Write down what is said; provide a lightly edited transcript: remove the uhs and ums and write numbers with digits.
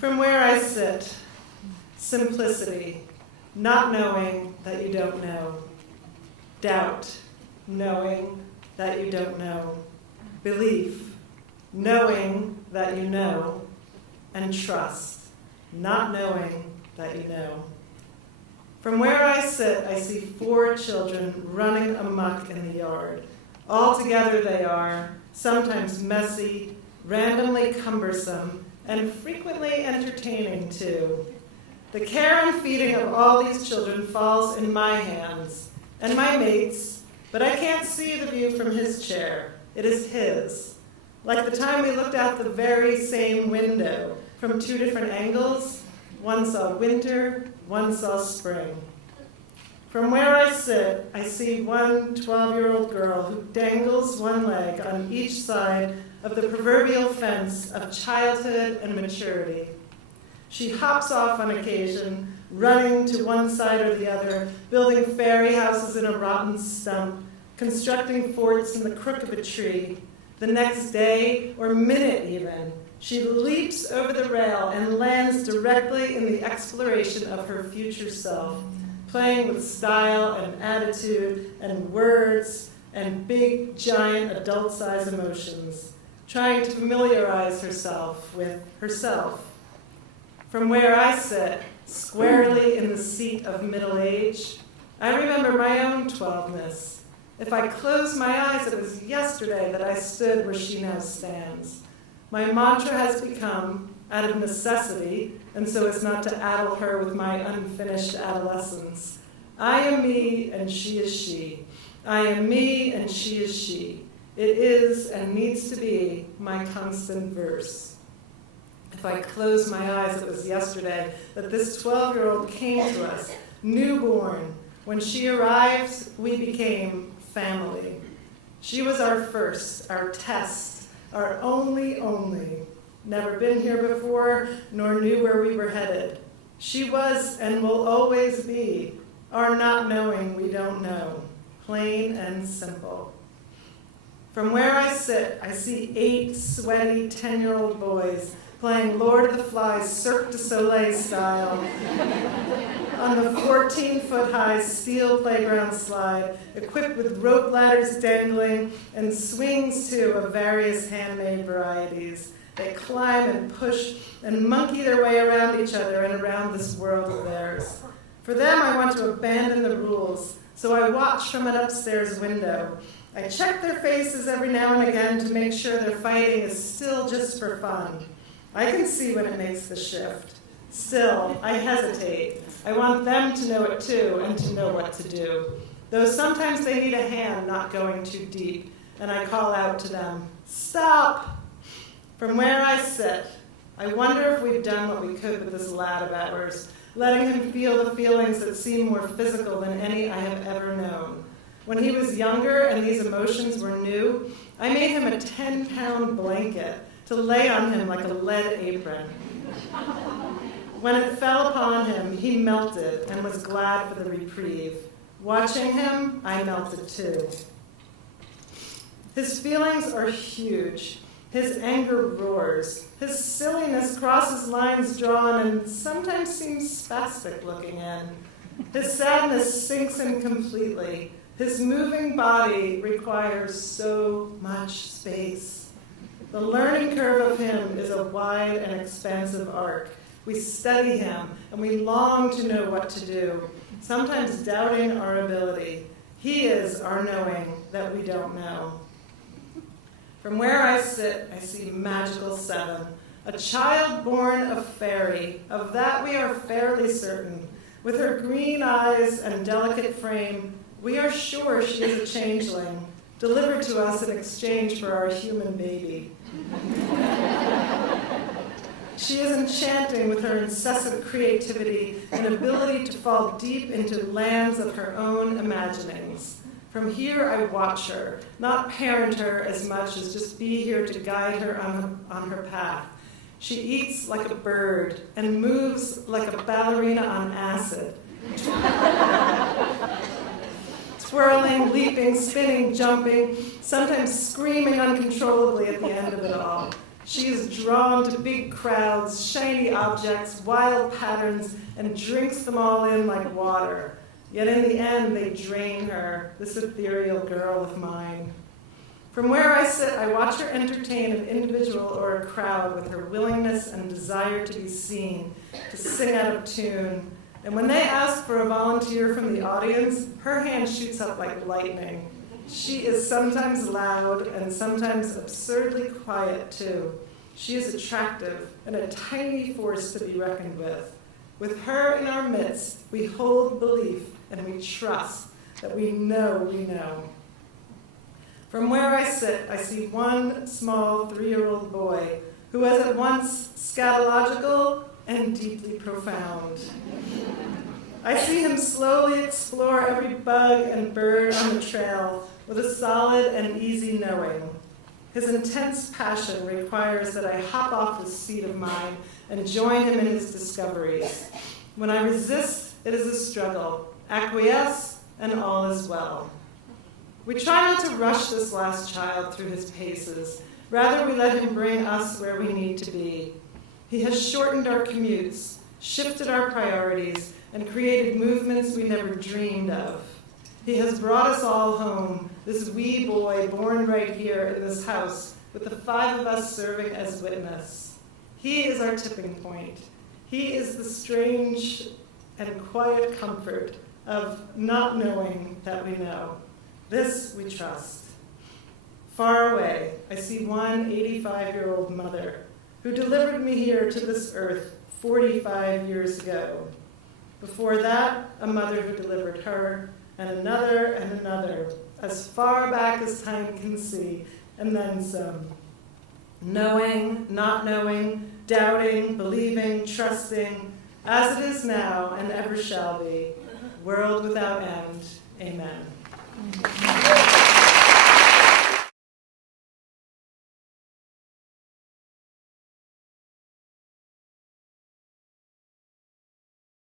From where I sit, simplicity, not knowing that you don't know. Doubt, knowing that you don't know. Belief, knowing that you know. And trust, not knowing that you know. From where I sit, I see 4 children running amok in the yard. All together they are, sometimes messy, randomly cumbersome, and frequently entertaining too. The care and feeding of all these children falls in my hands, and my mate's, but I can't see the view from his chair. It is his. Like the time we looked out the very same window from 2 different angles, one saw winter, one saw spring. From where I sit, I see one 12-year-old girl who dangles one leg on each side of the proverbial fence of childhood and maturity. She hops off on occasion, running to one side or the other, building fairy houses in a rotten stump, constructing forts in the crook of a tree. The next day, or minute even, she leaps over the rail and lands directly in the exploration of her future self, playing with style and attitude and words and big, giant, adult-sized emotions, trying to familiarize herself with herself. From where I sit, squarely in the seat of middle age, I remember my own 12ness. If I close my eyes, it was yesterday that I stood where she now stands. My mantra has become, out of necessity, and so as not to addle her with my unfinished adolescence, I am me and she is she. I am me and she is she. It is and needs to be my constant verse. If I close my eyes, it was yesterday that this 12-year-old came to us, newborn. When she arrived, we became family. She was our first, our test, our only. Never been here before, nor knew where we were headed. She was and will always be our not knowing we don't know, plain and simple. From where I sit, I see 8 sweaty 10-year-old boys playing Lord of the Flies Cirque du Soleil style on the 14-foot-high steel playground slide, equipped with rope ladders dangling and swings too of various handmade varieties. They climb and push and monkey their way around each other and around this world of theirs. For them, I want to abandon the rules, so I watch from an upstairs window. I check their faces every now and again to make sure their fighting is still just for fun. I can see when it makes the shift. Still, I hesitate. I want them to know it too and to know what to do. Though sometimes they need a hand not going too deep, and I call out to them, "Stop!" From where I sit, I wonder if we've done what we could with this lad of ours, letting him feel the feelings that seem more physical than any I have ever known. When he was younger and these emotions were new, I made him a 10-pound blanket to lay on him like a lead apron. When it fell upon him, he melted and was glad for the reprieve. Watching him, I melted too. His feelings are huge. His anger roars. His silliness crosses lines drawn and sometimes seems spastic looking in. His sadness sinks in completely. His moving body requires so much space. The learning curve of him is a wide and expansive arc. We study him, and we long to know what to do, sometimes doubting our ability. He is our knowing that we don't know. From where I sit, I see magical 7, a child born of fairy. Of that we are fairly certain. With her green eyes and delicate frame, we are sure she is a changeling, delivered to us in exchange for our human baby. She is enchanting with her incessant creativity and ability to fall deep into lands of her own imaginings. From here, I watch her, not parent her as much as just be here to guide her on her path. She eats like a bird and moves like a ballerina on acid. Twirling, leaping, spinning, jumping, sometimes screaming uncontrollably at the end of it all. She is drawn to big crowds, shiny objects, wild patterns, and drinks them all in like water. Yet in the end, they drain her, this ethereal girl of mine. From where I sit, I watch her entertain an individual or a crowd with her willingness and desire to be seen, to sing out of tune. And when they ask for a volunteer from the audience, her hand shoots up like lightning. She is sometimes loud and sometimes absurdly quiet, too. She is attractive and a tiny force to be reckoned with. With her in our midst, we hold belief and we trust that we know we know. From where I sit, I see one small 3-year-old boy who is at once scatological and deeply profound. I see him slowly explore every bug and bird on the trail with a solid and easy knowing. His intense passion requires that I hop off this seat of mine and join him in his discoveries. When I resist, it is a struggle. Acquiesce, and all is well. We try not to rush this last child through his paces. Rather, we let him bring us where we need to be. He has shortened our commutes, shifted our priorities, and created movements we never dreamed of. He has brought us all home, this wee boy born right here in this house, with the 5 of us serving as witness. He is our tipping point. He is the strange and quiet comfort of not knowing that we know. This we trust. Far away, I see one 85-year-old mother who delivered me here to this earth 45 years ago. Before that, a mother who delivered her, and another, as far back as time can see, and then some. Knowing, not knowing, doubting, believing, trusting, as it is now and ever shall be, world without end.